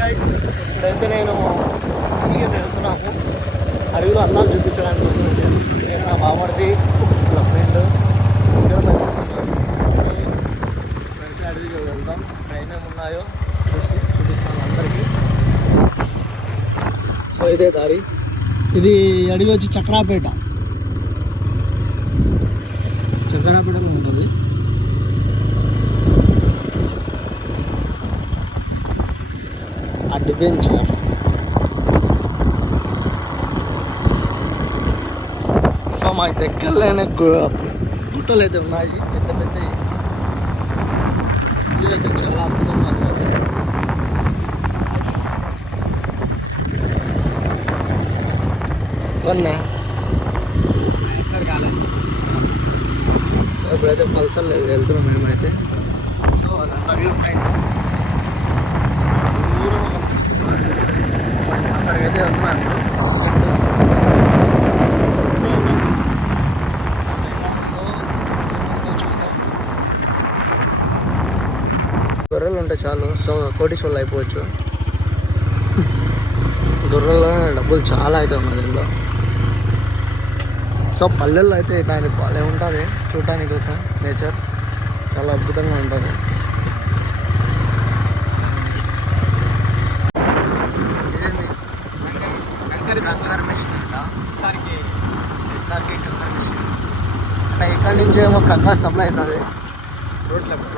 Guys ఇప్పుడైతే నేను ఇక తిరుగుతున్నాము. అడవిలో అందాలు చూపించడానికి కోసం నేను నా మామడిది నా ఫ్రెండ్ ఇద్దరు వెళ్తున్నాం. అడవికి వెళ్దాం. ఇక్కడ ఏమేమి ఉన్నాయో చూసి చూపిస్తాను అందరికీ. సో ఇదే దారి. ఇది అడవి వచ్చి చక్రాపేట. చక్రాపేట చక్రాపేటలో ఉంటుంది అడ్వెంచర్ సో మాకు దగ్గరలోనే గు- గుట్టలు అయితే ఉన్నాయి పెద్ద పెద్ద అయితే చాలా అద్భుతంగా వస్తుంది వన్నా సో ఇప్పుడైతే పల్సర్ లేదు వెళ్తున్నాం మేమైతే సో అదంతా వ్యూ పాయింట్ దూరం కనిపిస్తుంది. అక్కడికైతే వెళ్తున్నాను గొర్రెలు ఉంటే చాలు. సో కోటీశ్వర్లు అయిపోవచ్చు. గొర్రెల్లో డబ్బులు చాలా అయితే ఉన్నాయి దీనిలో సో పల్లెల్లో అయితే ఇట్లాంటి వాళ్ళే ఉంటుంది. చూడటానికి కోసం నేచర్ చాలా అద్భుతంగా ఉంటుంది. ఎస్ఆర్కే. అంటే ఇక్కడి నుంచి ఏమో కంకర్ సప్లై అవుతుంది.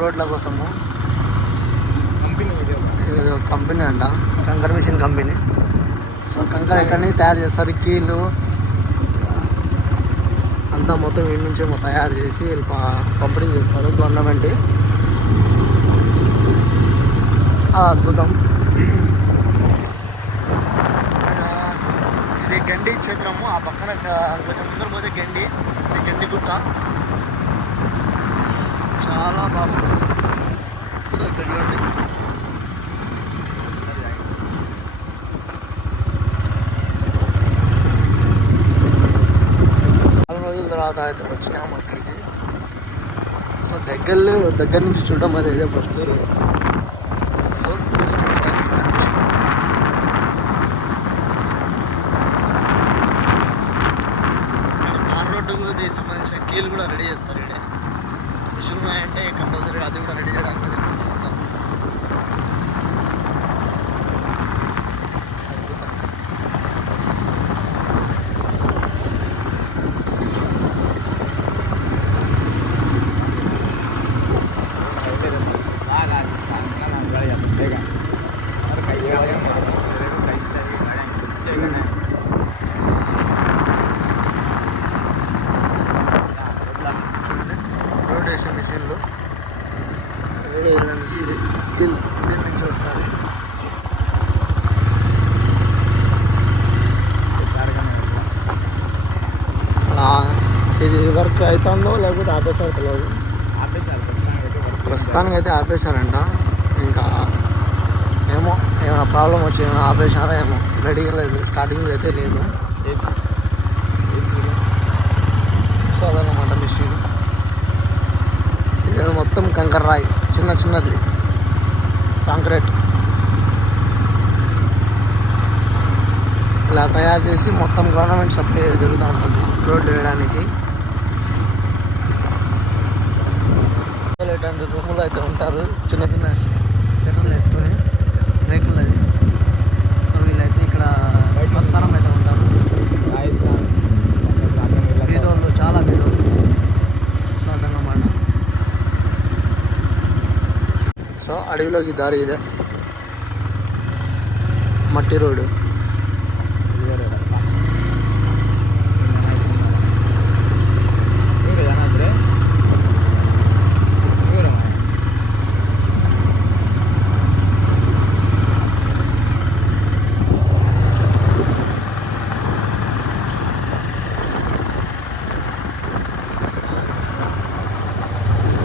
రోడ్ల కోసము. ఇది ఒక కంపెనీ అంట. కంకర్ మిషన్ కంపెనీ. సో కంకర్ ఎక్కడి నుంచి తయారు చేస్తారు? కీలు. అంతా మొత్తం వీడి నుంచి తయారు చేసి వీళ్ళు పంపిణీ చేస్తారు. గవర్నమెంట్. అద్భుతం ఆ, ఇది క్షేత్రము ఆ పక్కన క- కొంచెం ముందర పోతే గండి గండి గుట్ట. చాలా బాగుంది. సో ఇక్కడ చూడండి. రోజుల తర్వాత అయితే వచ్చినాము అక్కడికి. సో దగ్గరలో దగ్గర నుంచి చూడడం అది ఫస్ట్ సో తార్ రోడ్డుకు ఇది సంబంధించిన కీలు కూడా రెడీ చేస్తారు ఇక్కడ మిషన్ అంటే కంపల్సరీ అది కూడా రెడీ చేయడానికి అది మొత్తం. రోడ్ వేసే మిషన్లు రోడ్ వేయడానికి ఇది దీని దీని నుంచి వస్తుంది ఆ, ఇది వర్క్ అవుతుందో లేకపోతే ఆపేశారు తెలియదు ప్రస్తుతానికి అయితే ఆపేశారంట. ఇంకా ఏమో ఏమైనా ప్రాబ్లం వచ్చి ఏమైనా ఆపేశారా ఏమో రెడీగా లేదు. స్టార్టింగ్ అయితే లేదు. సో అదన్నమాట మిషన్ ఇది మొత్తం కంకర రాయి చిన్న చిన్నది. కాంక్రీట్. ఇలా తయారు చేసి మొత్తం గవర్నమెంట్ సప్లై జరుగుతూ ఉంటుంది. రోడ్డు వేయడానికి. ఇలాంటి రూములు అయితే ఉంటారు చిన్న చిన్న చెట్లు వేసుకొని రేకులు అది సో వీళ్ళైతే ఇక్కడ సంసారం అయితే ఉంటారు బీదోళ్ళు చాలా బీదోళ్ళు సో అదన్నమాట సో అడవిలోకి దారి ఇదే మట్టి రోడ్డు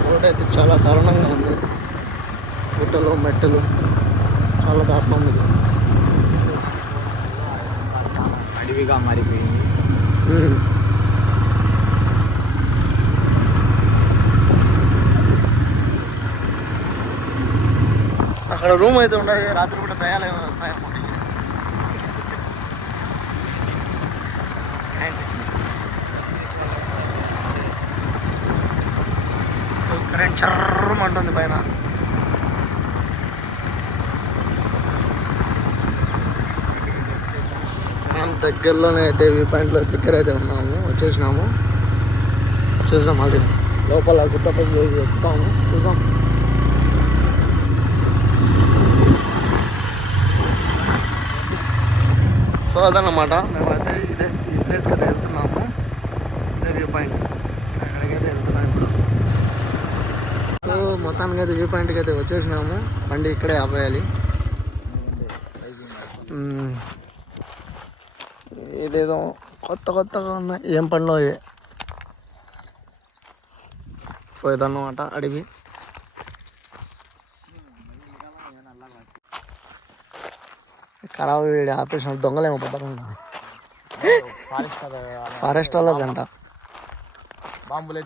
రోడ్ అయితే చాలా దారుణంగా ఉంది గుట్టలు మెట్టలు చాలా దారుణం ఇది అడవిగా మారిపోయింది ఉమ్. అక్కడ రూమ్ అయితే ఉండదు రాత్రి పూట దయాలు ఏమైనా కరెంట్ ఏంటి? అంటుంది చర్రమంటుంది పైన. మనం దగ్గరలోనే అయితే వ్యూ పాయింట్లో దగ్గర అయితే ఉన్నాము వచ్చేసినాము. చూసాం అది లోపల గుట్టపై ఎక్కుతాము. చూసాం సో అదన్నమాట మేమైతే ఇదే ఈ ప్లేస్కి అయితే వెళ్తున్నాము. ఇదే వ్యూ పాయింట్ అక్కడికైతే వెళ్తున్నాం ఇప్పుడు. సో మొత్తానికి అయితే వ్యూ పాయింట్కి అయితే వచ్చేసినాము. బండి ఇక్కడే ఆపేయాలి. ఇదేదో కొత్త కొత్తగా ఉన్నాయి. ఏం పనిలో పోయేదన్నమాట అడవి. ఖరాబ్ వీడి ఆపేసిన దొంగలేమో పడ్డారు ఫారెస్ట్ వాళ్ళదంట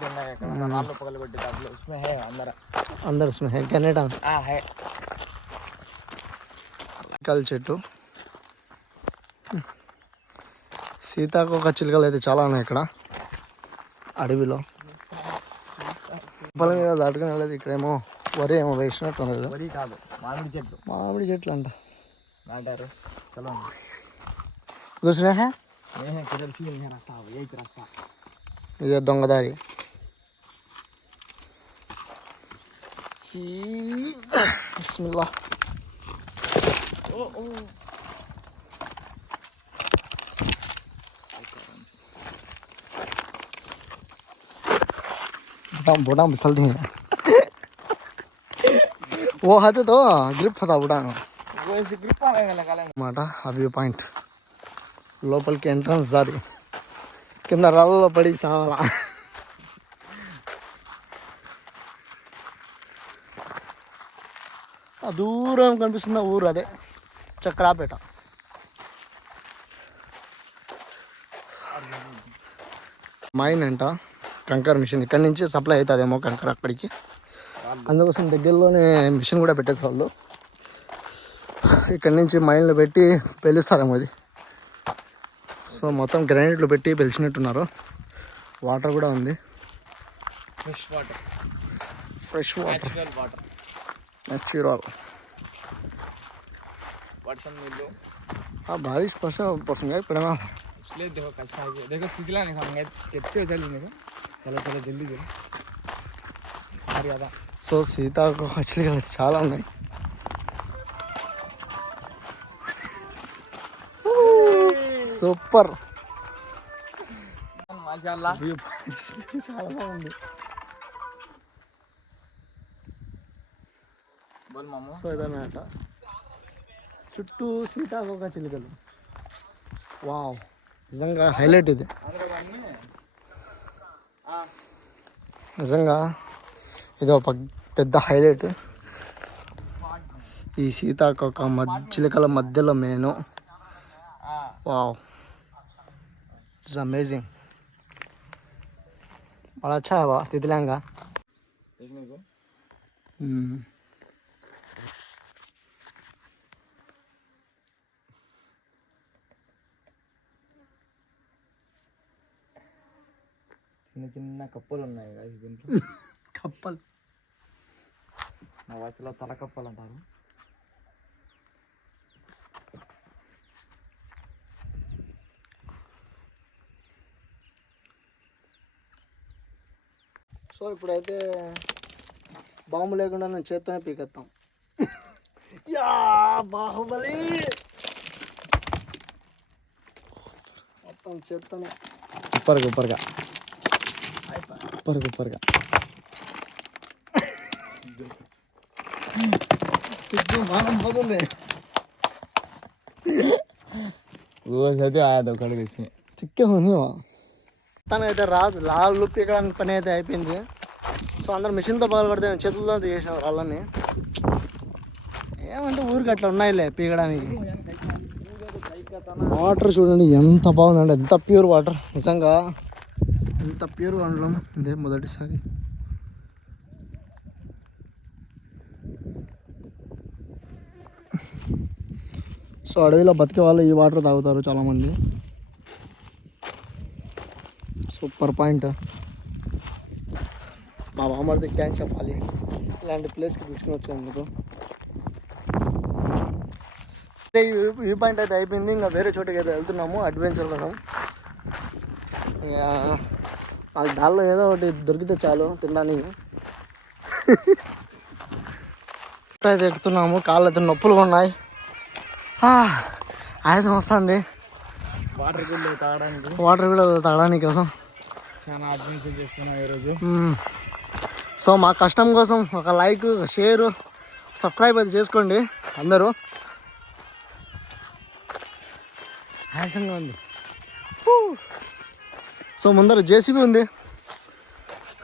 ఉన్నాయి అక్కడ రాళ్ళు దాంట్లో హే అందర అందరు స్నేహ కెనడా. హే కల్ చెట్టు సీతాకోక చిలుకలు అయితే చాలా ఉన్నాయి ఇక్కడ. అడవిలో. పొలం మీద దాటుకుని వెళ్ళేది ఇక్కడేమో వరి ఏమో వేసినట్టు వరి కాదు మామిడి చెట్టు. మామిడి చెట్లు అంట गाड्या रे चला ना दुसऱ्या ह्या हे हे किधर सी है रास्ता अब यही रास्ता इधर दंगदारी बिस्मिल्लाह ओ ओ बुटाम बुटाम फिसल रही है वो है तो ग्रिप था बुटाम అనమాట ఆ వ్యూ పాయింట్ లోపలికి ఎంట్రన్స్ దారి. కింద రళ్ళలో పడి సావాలా. ఆ దూరం కనిపిస్తున్న ఊరు అదే చక్రాపేట. మైన్ అంట కంకర్ మిషన్ ఇక్కడ నుంచి సప్లై అవుతుందేమో కంకర్ అక్కడికి. అందుకోసం దగ్గరలోనే మిషన్ కూడా పెట్టేసి వాళ్ళు. ఇక్కడి నుంచి మైన్లు పెట్టి పెళ్ళిస్తారు అది. సో మొత్తం గ్రానైట్లు పెట్టి పెంచినట్టున్నారు వాటర్ కూడా ఉంది. Fresh water fresh water natural బారిష్ కోసం కోసం ఇక్కడ సో సీతాకు చాలా ఉన్నాయి. సూపర్. చాలా బాగుంది. చుట్టూ సీతాకోక చిలుకలు. వావ్. నిజంగా హైలైట్ ఇది. నిజంగా ఇది ఒక పెద్ద హైలైట్. ఈ సీతాకోక చిలుకల మధ్యలో మేను. ఆ, వావ్ ఇట్స్ అమేజింగ్ बड़ा अच्छा है वाह तितलांगा देखने को हम्म చిన్న చిన్న కప్పలు ఉన్నాయి guys దీంట్లో కప్పల్ మా వాచ్లో తల కప్పలు అంటారు సో ఇప్పుడైతే బాంబు లేకుండా నేను చేత్తోనే పీకెత్తాం. యా బాహుబలి! మొత్తం చేత్తోనే. ఉప్పరగా ఉప్పరగా. ఉప్పరగా ఉప్పరగా. సిగ్గు మానం పోతుంది ఓ సది ఆయాది ఒకటి తెచ్చి చిక్కే ఉంది తనైతే రాదు లాళ్ళు పీకడానికి పని అయితే అయిపోయింది. సో అందరు మిషన్తో పగలు కొడితే మేము చేతులతో చేసినాం వాళ్ళని ఏమంటే ఊరికి అట్లా ఉన్నాయిలే పీకడానికి. వాటర్ చూడండి ఎంత బాగుందండి ఎంత ప్యూర్ వాటర్ నిజంగా. ఎంత ప్యూర్ ఉండడం ఇదే మొదటిసారి. సో అడవిలో బతికే వాళ్ళు ఈ వాటర్ తాగుతారు చాలామంది. Super point. మా బామ్మడికి థ్యాంక్స్ చెప్పాలి. ఇలాంటి ప్లేస్కి తీసుకుని ఈ వ్యూ పాయింట్ అయితే అయిపోయింది. ఇంకా వేరే చోటుకి అయితే వెళ్తున్నాము. అడ్వెంచర్ ఇంకా మాకు దానిలో ఏదో ఒకటి దొరికితే చాలు తినడానికి. అయితే ఎక్కుతున్నాము కాళ్ళు అయితే నొప్పులుగా ఉన్నాయి. ఆయాసం వస్తుంది. వాటర్ గుళ్ళు తాగడానికి. వాటర్ కూడా తాగడానికి కోసం. చాలా అడ్వెంచర్ చేస్తున్నాం ఈరోజు. మ్మ్. సో మా కష్టం కోసం ఒక లైక్ షేర్ సబ్స్క్రైబ్ అయితే చేసుకోండి అందరూ. ఆయాసంగా ఉంది. సో ముందర జేసీబీ ఉంది.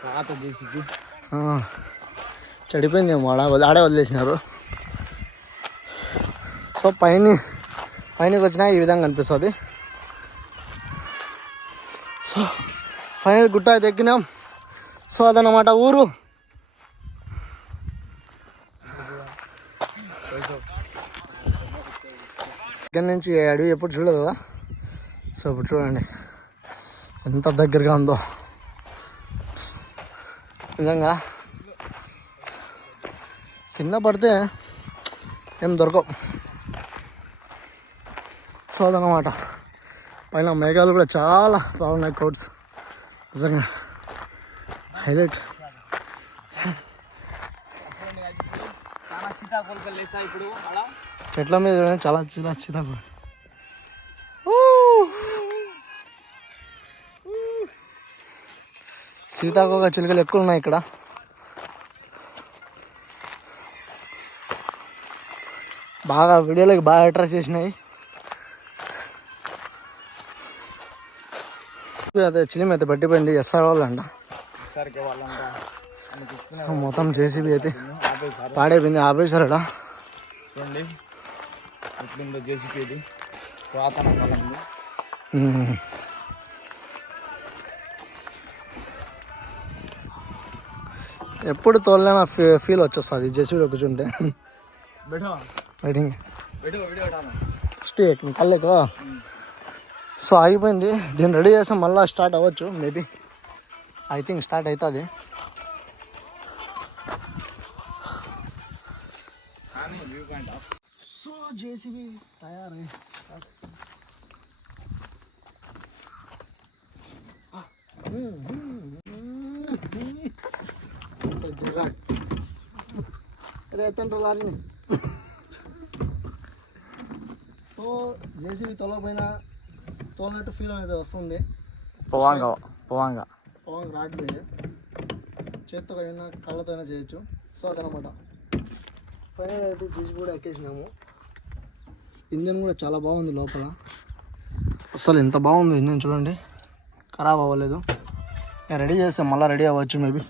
పాత జేసీకి ఆ, చెడిపోయింది ఏమో ఆడ ఆడే వదిలేసినారు. సో పైన పైనకి వచ్చినా ఈ విధంగా కనిపిస్తుంది ఫైనల్ గుట్ట అయితే ఎక్కినాం. సో అదనమాట ఊరు. దగ్గర నుంచి అడవి ఎప్పుడు చూడదు కదా? సో ఇప్పుడు చూడండి. ఎంత దగ్గరగా ఉందో. నిజంగా. కింద పడితే ఏం దొరకవు. సో అదనమాట పైన మేఘాలు కూడా చాలా బాగున్నాయి కోట్స్ నిజంగా హైలైట్. చెట్ల మీద చూడండి చాలా చాలా చిన్న సీతాకోక చిలుకలు ఎక్కువ ఉన్నాయి ఇక్కడ. బాగా వీడియోలోకి బాగా అట్రాక్ట్ చేసినాయి. అదే చిలిమి అయితే పట్టిపోయింది ఎస్ఆర్ వాళ్ళంట. మొత్తం జేసీబీ అయితే పాడైపోయింది. ఆపేశారట చూడండి. ఎట్లుందో జేసీపీ ఇది. పురాతన కాలంలో మ్మ్. ఎప్పుడు తోలైనా ఫీ ఫీల్ వచ్చేస్తుంది. జేసీబీలో కూర్చుంటే. బెటో రైడింగ్ బెటో వీడియో డాను ఫస్ట్ కళ్ళకు సో ఆగిపోయింది. దీన్ని రెడీ చేస్తే మళ్ళీ స్టార్ట్ అవ్వచ్చు మేబీ. ఐ థింక్ స్టార్ట్ అవుతుంది సో జేసీబీ తయారై. రేతండ్రు లారీని. సో జేసీబీ తొలకపోయినా తోలినట్టు ఫీల్ అనేది వస్తుంది. పోవాంగ పోవాంగ. పవన్ రావట్లేదు చేత్తో అయినా కళ్ళతో అయినా చేయొచ్చు. సో అదనమాట. ఫైనల్ అయితే జేసీబీ కూడా ఎక్కేసినాము. ఇంజన్ కూడా చాలా బాగుంది లోపల. అసలు ఎంత బాగుంది ఇంజన్ చూడండి. ఖరాబ్ అవ్వలేదు. రెడీ చేస్తే మళ్ళీ రెడీ అవ్వచ్చు మేబీ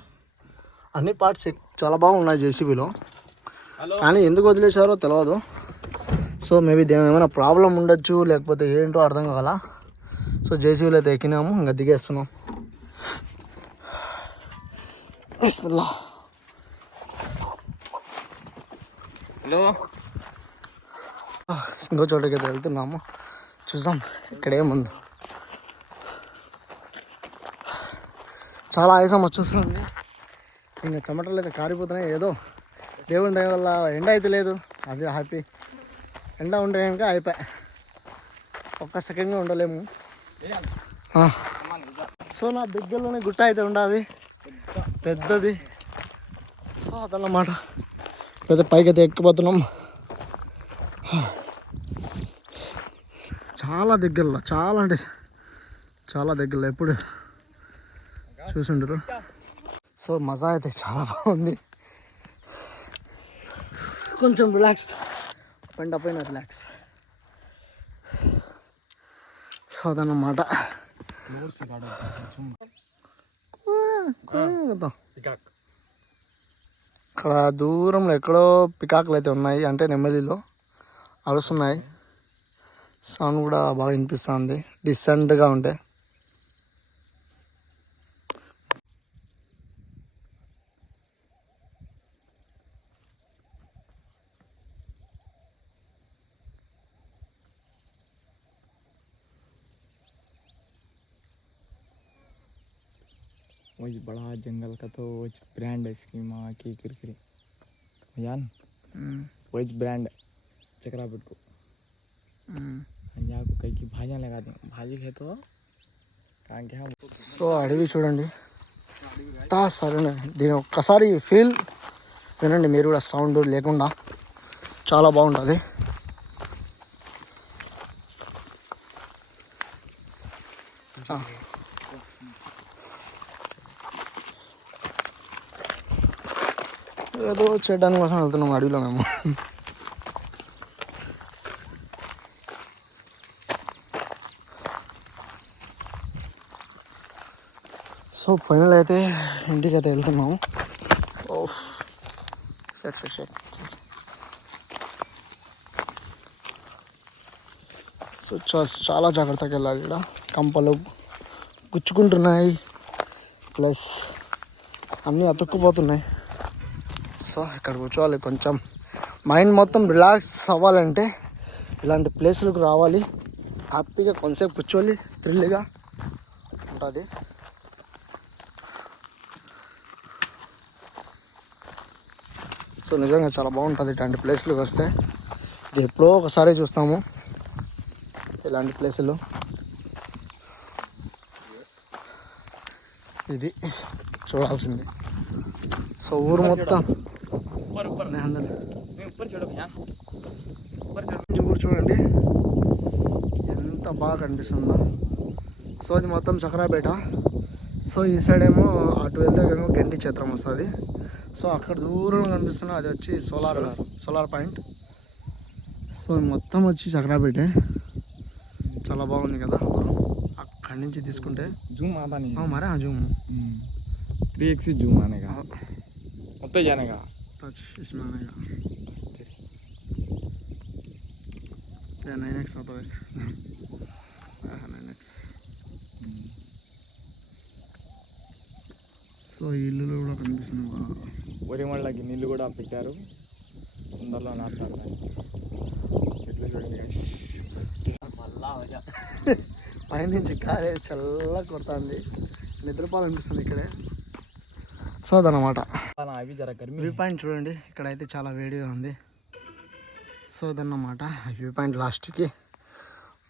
అన్ని పార్ట్స్ చాలా బాగున్నాయి జేసీబీలో. కానీ ఎందుకు వదిలేశారో తెలియదు సో మేబీ దేని ఏమైనా ప్రాబ్లం ఉండొచ్చు లేకపోతే ఏంటో అర్థం కావాలా? సో జేసీబీలో అయితే ఎక్కినాము ఇంకా దిగేస్తున్నాం. బిస్మిల్లా. హలో. ఇంకో చోటకి అయితే వెళ్తున్నాము. చూద్దాం ఇక్కడ ఏముందో. చాలా ఆయాసం వచ్చేస్తుంది. ఇంకా చెమటలు అయితే కారిపోతున్నాయి. ఏదో దేవుని దయ వల్ల ఎండ అయితే లేదు. అది హ్యాపీ. ఎండ ఉంటే కనుక అయిపోయి. ఒక్క సెకండ్గా ఉండలేము. సో నా దగ్గరలోనే గుట్ట అయితే ఉండాలి పెద్దది. సో అదన్నమాట. పెద్ద పైకి అయితే ఎక్కిపోతున్నాం. చాలా దగ్గరలో చాలా అంటే చాలా దగ్గరలో ఎప్పుడు చూసుండరు? సో మజా అయితే చాలా బాగుంది. కొంచెం రిలాక్స్ పంట పైన రిలాక్స్ సో అదన్నమాట పికాక్. అక్కడ దూరంలో ఎక్కడో పికాకులు అయితే ఉన్నాయి అంటే నెమ్మదిలో. అరుస్తున్నాయి. సౌండ్ కూడా బాగా వినిపిస్తుంది. డిసెంట్గా ఉంటాయి जंगल का तो वो ब्रांड है इसकी माँ की किरकिरी जान वही ब्रांड चकरा पेट को यहाँ को कई की भाजियाँ लगा दें भाजी है तो कहाँ क्या సో అడవి చూడండి తా సరే దీని ఒక్కసారి ఫీల్ వినండి మీరు కూడా సౌండ్ లేకుండా చాలా బాగుంటుంది ఆ. ఏదో చేయడానికి కోసం వెళ్తున్నాం అడవిలో మేము. సో ఫైనల్ అయితే ఇంటికి అయితే వెళ్తున్నాము ఓ షట్ షట్ షట్. సో చా- చాలా జాగ్రత్తగా వెళ్ళాలి ఇక్కడ. కంపలు గుచ్చుకుంటున్నాయి. ప్లస్ అన్నీ అతుక్కుపోతున్నాయి. సో ఇక్కడ కూర్చోవాలి కొంచెం మైండ్ మొత్తం రిలాక్స్ అవ్వాలంటే ఇలాంటి ప్లేసులకు రావాలి. హ్యాపీగా కొంతసేపు కూర్చోవాలి. థ్రిల్గా ఉంటుంది. సో నిజంగా చాలా బాగుంటుంది ఇలాంటి ప్లేస్లకు వస్తే. ఇది ఎప్పుడో ఒకసారి చూస్తాము ఇలాంటి ప్లేసులు. ఇది చూడాల్సింది. సో ఊరు మొత్తం ऊपर ऊपर నేను అందరు नहीं ऊपर चढ़ो भैया ऊपर चढ़ो నుంచి ఊరు చూడండి ఎంత బాగా కనిపిస్తుందో సో అది మొత్తం చక్రాపేట సో ఈ సైడ్ ఏమో అటు వెళ్తే ఏమో గంటి క్షేత్రం వస్తుంది సో అక్కడ దూరం కనిపిస్తున్న అది వచ్చి సోలార్ సోలార్ పాయింట్ సో మొత్తం వచ్చి చక్రాపేటే చాలా బాగుంది కదా అక్కడి నుంచి తీసుకుంటే जूम आता नहीं ఆ, మరే ఆ జూమ్ थ्री एक्स जूम आने का उत्ते Pişmanıyla. Ben en eks adı ver. Ben en eks. So ఇల్లులు కూడా కనిపిస్తుంది వరి వాళ్ళకి నీళ్ళు కూడా పెట్టారు తొందరలో నాటారు చెట్లు చూడండి పైనుంచి కాలే చల్లగా కొడుతుంది నిద్రపాలనిపిస్తుంది ఇక్కడే సో అదనమాట వ్యూ పాయింట్ చూడండి ఇక్కడైతే చాలా వేడిగా ఉంది. సో అదన్నమాట వ్యూ పాయింట్ లాస్ట్కి.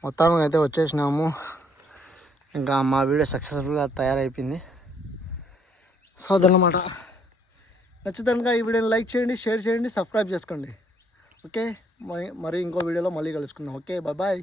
మొత్తానికి అయితే వచ్చేసినాము. ఇంకా మా వీడియో సక్సెస్ఫుల్గా తయారైపోయింది. సో అదన్నమాట ఖచ్చితంగా ఈ వీడియోని లైక్ చేయండి షేర్ చేయండి సబ్స్క్రైబ్ చేసుకోండి. ఓకే? మరి మరి ఇంకో వీడియోలో మళ్ళీ కలుసుకుందాం. ఓకే? Bye bye.